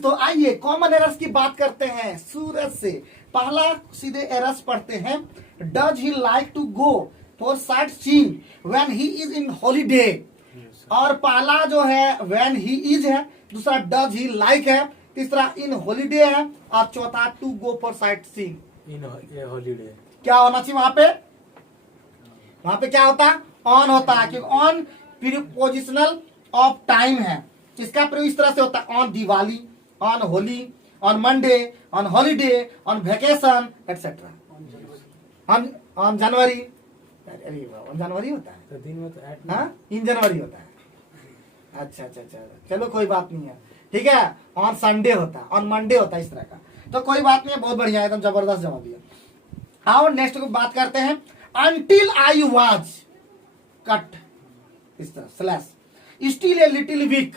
चीज। तो आइए कॉमन एरर्स की बात करते हैं सूरज से। पहला सीधे एरर्स पढ़ते हैं। Does he like to go for sightseeing when he is in holiday. और पहला जो है व्हेन ही इज है, दूसरा डज ही लाइक है, तीसरा इन हॉलीडे है, और चौथा to go for sightseeing in holiday. क्या होना चाहिए वहां पे? वहां पे क्या होता है? ऑन होता है, क्योंकि ऑन प्रीपोजिशनल ऑफ टाइम है। इसका प्रयोग इस तरह से होता है, on Diwali, on Holi, on Monday, on holiday, on vacation etcetera, on January. अरे ऑन जनवरी होता है तो दिन में तो ऐड हाँ, इन जनवरी होता है। अच्छा अच्छा अच्छा, चलो कोई बात नहीं है, ठीक है। ऑन संडे होता है, ऑन मंडे होता है, इस तरह का। तो कोई बात नहीं है, बहुत बढ़िया, एकदम जबरदस्त जवाब दिया। आओ नेक्स्ट को बात करते हैं। अनटिल आई वाज कट, इस तरह slash, still a little weak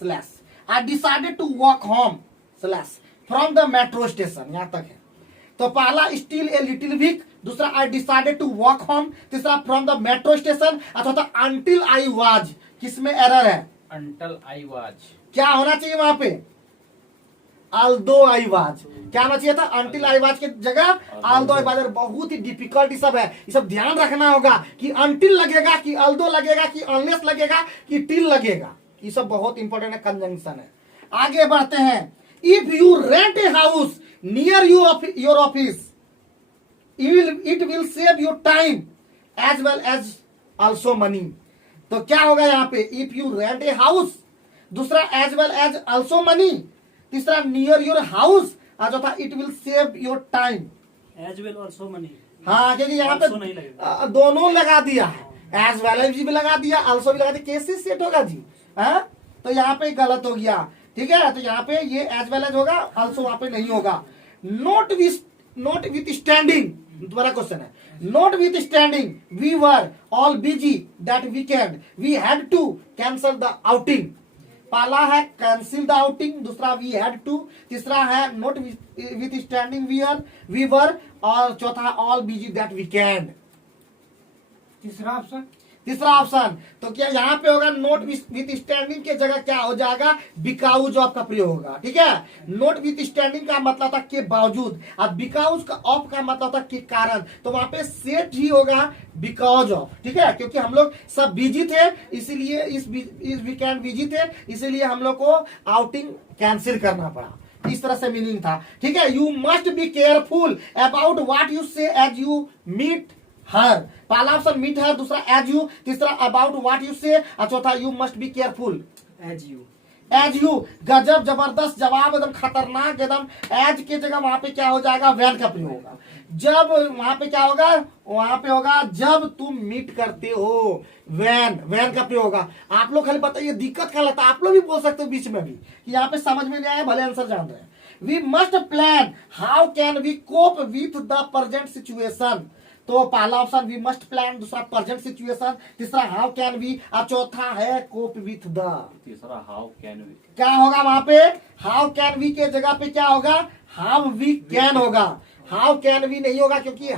slash, I decided to walk home slash from the metro station. यहां तक है। तो पहला स्टिल ए लिटिल वीक, दूसरा I decided to walk home, तीसरा फ्रॉम द मेट्रो स्टेशन, अथवा अनटिल आई वाज। किसमें error है? Until I was. क्या होना चाहिए वहां पे? Although I was. क्या होना चाहिए था? अनटिल आई वाज की जगह अल्दो आई वाज। बहुत ही डिफिकल्ट सब है, ये सब ध्यान रखना होगा कि अनटिल लगेगा कि अल्दो लगेगा कि अनलेस लगेगा कि टिल लगेगा। ये सब बहुत इंपॉर्टेंट है, कंजंक्शन है। आगे बढ़ते हैं। If you rent a house near your office it will save your time as well as also money. तो क्या होगा यहाँ पे? If you rent a house, दूसरा as well as also money, तीसरा नियर योर हाउस, और चौथा it will save your time as well also money. हाँ, क्योंकि यहाँ पे Also नहीं लगेगा। दोनों लगा दिया है, एज वेल एज भी लगा दिया, ऑल्सो भी लगा दिया। कैसे सेट होगा जी? हाँ, तो यहाँ पे गलत हो गया, ठीक है। तो यहाँ पे ये एज वेल एज होगा, ऑल्सो वहां पे नहीं होगा। नोट विथ स्टैंडिंग, दोबारा क्वेश्चन है। Notwithstanding we were all busy that weekend we had to cancel the outing. पहला है कैंसिल द आउटिंग, दूसरा वी हैड टू, तीसरा है notwithstanding we were, और चौथा ऑल बिजी दैट वीकेंड। तीसरा option. तो क्या यहाँ पे होगा? नोट विथ स्टैंडिंग के जगह क्या हो जाएगा? बिकाउज ऑफ का प्रयोग होगा, ठीक है। नोट विथ स्टैंडिंग का मतलब था के बावजूद, और बिकाउज का ऑफ का मतलब था के कारण। तो वहां पे सेट ही होगा बिकॉज ऑफ, ठीक है, क्योंकि हम लोग सब बिजी थे, इसीलिए इस वीकेंड बिजी थे, इसीलिए हम लोग को आउटिंग कैंसिल करना पड़ा। इस तरह से मीनिंग था, ठीक है। You must be careful about what you say as you meet her. पहला ऑप्शन मीट हर, दूसरा एज यू, तीसरा अबाउट व्हाट यू से, और चौथा you must be careful as you. As you. गजब जबरदस्त जवाब, एकदम खतरनाक एकदम। एज के जगह वहां पे क्या हो जाएगा? वैन का प्रयोग होगा। जब वहां पे क्या होगा? वहां पे होगा जब तुम मीट करते हो, वैन का प्रयोग होगा। आप लोग खाली बताइए दिक्कत क्या लगता है? आप लोग भी बोल सकते हो बीच में भी कि यहाँ पे समझ में नहीं आया, भले आंसर जान रहे हैं। We must plan how can we cope with the present situation. तो पहला ऑप्शन वी मस्ट प्लान, दूसरा प्रेजेंट सिचुएशन, तीसरा हाउ कैन वी, और चौथा है कोप विथ द। तीसरा हाउ कैन वी। क्या होगा वहां पे? हाउ कैन वी के जगह पे क्या होगा? हाउ वी कैन होगा। हाउ कैन वी नहीं होगा, क्योंकि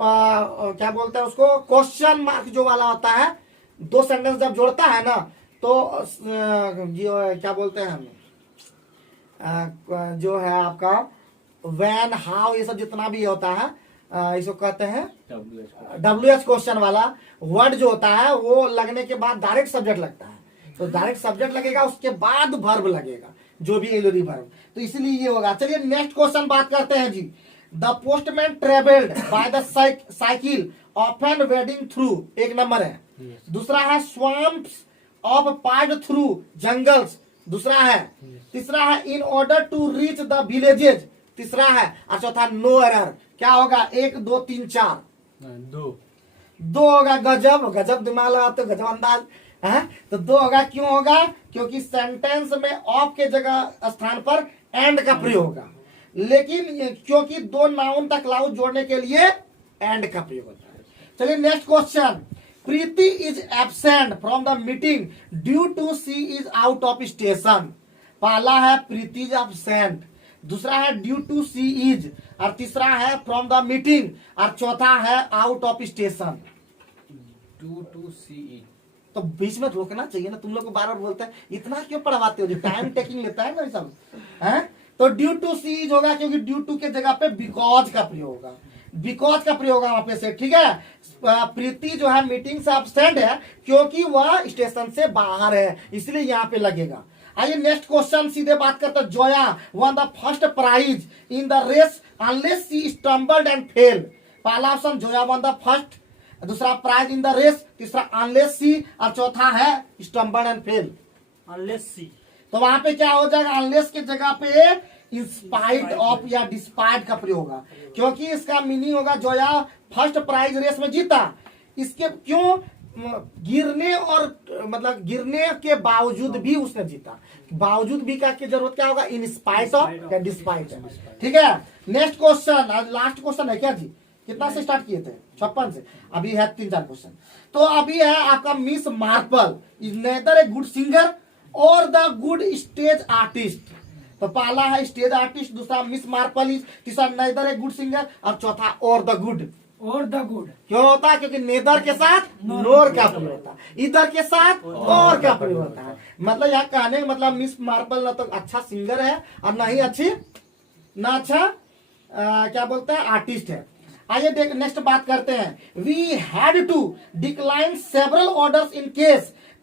क्या बोलते हैं उसको, क्वेश्चन मार्क जो वाला होता है, दो सेंटेंस जब जोड़ता है ना, तो क्या बोलते हैं हम, जो है आपका व्हेन, हाउ, ये सब जितना भी होता है, इसको कहते हैं WH क्वेश्चन वाला वर्ड जो होता है, वो लगने के बाद डायरेक्ट सब्जेक्ट लगता है। तो डायरेक्ट सब्जेक्ट लगेगा, उसके बाद वर्ब लगेगा, जो भी एलोरी वर्ब। तो इसलिए ये होगा। चलिए नेक्स्ट क्वेश्चन बात करते हैं जी। The postman travelled by the cycle often wading through, एक नंबर है। दूसरा है swamps of part through jungles, दूसरा है। तीसरा है in order to reach the villages, तीसरा है। और चौथा नो एरर। क्या होगा? 1 2 3 4 दो होगा। गजब दिमाग लगा तो गजब अंदाज है। तो 2 होगा। क्यों होगा? क्योंकि सेंटेंस में ऑफ के जगह स्थान पर एंड का प्रयोग होगा, लेकिन क्योंकि 2 नाउन तक क्लाउज जोड़ने के लिए एंड का प्रयोग होता है। चलिए next question. Preeti is absent from the meeting due to she is out of station. पहला है प्रीति इज एब्सेंट, दूसरा है ड्यू टू सी इज, और तीसरा है फ्रॉम द मीटिंग, और चौथा है out of station. Due to she is. तो बीच में रोकना चाहिए ना। तुम लोग को बार बार बोलते हैं इतना क्यों पढ़वाते हो, जो टाइम टेकिंग लेता है ना ये सब है। तो ड्यू टू सीज होगा, क्योंकि ड्यू टू के जगह पे बिकॉज का प्रयोग होगा, बिकॉज का प्रयोग होगा वहां पे से, ठीक है। प्रीति जो है मीटिंग से एब्सेंट है क्योंकि वह स्टेशन से बाहर है, इसलिए यहाँ पे लगेगा। आइए नेक्स्ट क्वेश्चन सीधे बात करते हैं। Zoya won the first prize in the race unless she stumbled and fell. पहला option Zoya won the first, दूसरा प्राइज इन द रेस, तीसरा अनलेस सी, और चौथा है stumbled and fell. Unless C. तो वहां पे क्या हो जाएगा, अनलेस की जगह पे इंस्पाइट ऑफ या डिस्पाइट का प्रयोग होगा, क्योंकि इसका मीनिंग होगा जोया फर्स्ट प्राइज रेस में जीता, इसके क्यों गिरने और मतलब गिरने के बावजूद भी उसने जीता। बावजूद भी का की जरूरत क्या होगा, इन स्पाइट ऑफ या डिस्पाइट, ठीक है। नेक्स्ट क्वेश्चन, आज लास्ट क्वेश्चन है क्या जी, कितना से स्टार्ट किए थे, 56 से, अभी है 3-4 क्वेश्चन। तो अभी है आपका miss Marple is nether a good singer और द गुड स्टेज आर्टिस्ट। तो पहला है स्टेज आर्टिस्ट, दूसरा मिस मार्पल इज, तीसरा नेदर ए गुड सिंगर, और चौथा और the good. Or the good. क्यों होता है, क्योंकि नेदर के साथ नोर का प्रयोग होता है, इधर के साथ और का प्रयोग होता है। मतलब यहाँ कहने का मतलब मिस मार्पल ना तो अच्छा सिंगर है और ना ही अच्छी ना अच्छा क्या बोलते हैं आर्टिस्ट है। आइए देख नेक्स्ट बात करते हैं। We had to decline several orders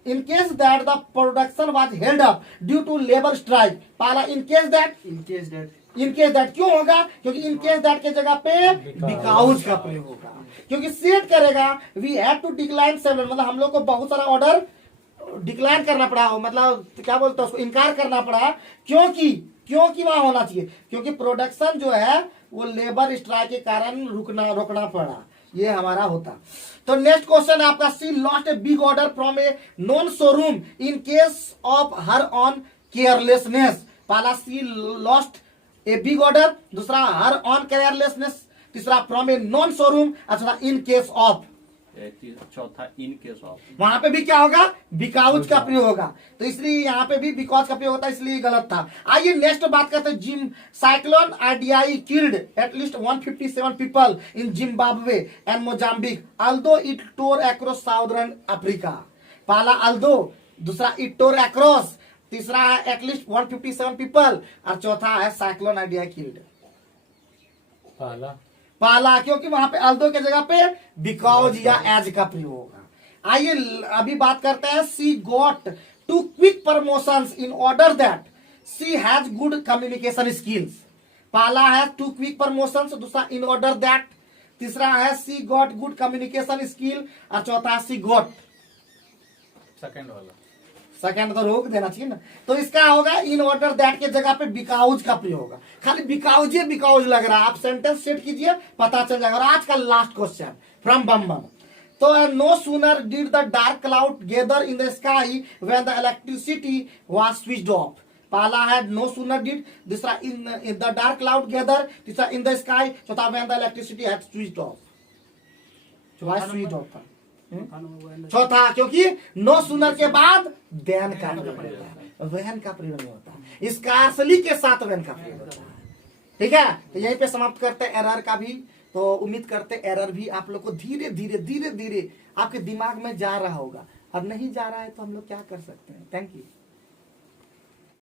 in case that the production was held up due to labor strike। पहला in case that क्यों होगा, क्योंकि in case that के जगह पे बिकॉज का प्रयोग होगा, क्योंकि सेट करेगा we had to decline several, मतलब हम लोग को बहुत सारा ऑर्डर डिक्लाइन करना पड़ा, मतलब क्या बोलते हैं उसको, इनकार करना पड़ा, क्योंकि वहां होना चाहिए, क्योंकि प्रोडक्शन जो है वो लेबर स्ट्राइक के कारण रोकना पड़ा, ये हमारा होता। तो नेक्स्ट क्वेश्चन है आपका, she lost a big order from a known showroom in case of her own carelessness. पहला she lost a big order, दूसरा हर ऑन केयरलेसनेस, तीसरा फ्रॉम ए नॉन शोरूम, अच्छा इन केस ऑफ, चौथा इन case of. वहां पे भी क्या होगा, बिकॉज का प्रयोग होगा, तो इसलिए यहाँ पे भी बिकॉज का प्रयोग होता है, इसलिए गलत था। आइए नेक्स्ट बात करते हैं। Jim cyclone Idai killed at least 157 people in Zimbabwe and Mozambique although it tore across southern Africa. पहला अल्दो, दूसरा इट टोर अक्रॉस, तीसरा है एटलीस्ट 157 पीपल, और चौथा है साइक्लोन आईडीआई किल्ड। पहला क्योंकि वहां पे अल्दो के जगह पे बिकॉज या एज का प्रयोग होगा। आइए अभी बात करते हैं। She got two quick promotions in order that she has good communication skills. पहला है टू क्विक प्रमोशंस, दूसरा इन ऑर्डर दैट, तीसरा है सी गॉट गुड कम्युनिकेशन स्किल, और चौथा सी गॉट। सेकंड तो रोक देना चाहिए ना। तो इसका होगा इन ऑर्डर दैट के जगह पे बिकॉज का प्रयोग होगा। खाली बिकॉज लग रहा है, आप सेंटेंस सेट कीजिए पता चल जाएगा। और आज का लास्ट क्वेश्चन फ्रॉम बम्बम। तो no sooner did the dark cloud gather in the sky when the electricity was switched off. पहला है नो सूनर डिड, दूसरा in the dark cloud gather, तीसरा इन द स्काई, चौथा when the electricity had switched off. Switch off था चौथा, क्योंकि no sooner के बाद देन का प्रयोग होता है, वहन का प्रयोग नहीं होता, इसकारसली के साथ वहन का प्रयोग होता है। ठीक है, तो यहीं पे समाप्त करते हैं एरर का भी। तो उम्मीद करते हैं एरर भी आप लोग को धीरे धीरे आपके दिमाग में जा रहा होगा। अब नहीं जा रहा है तो हम लोग क्या कर सकते हैं। Thank you.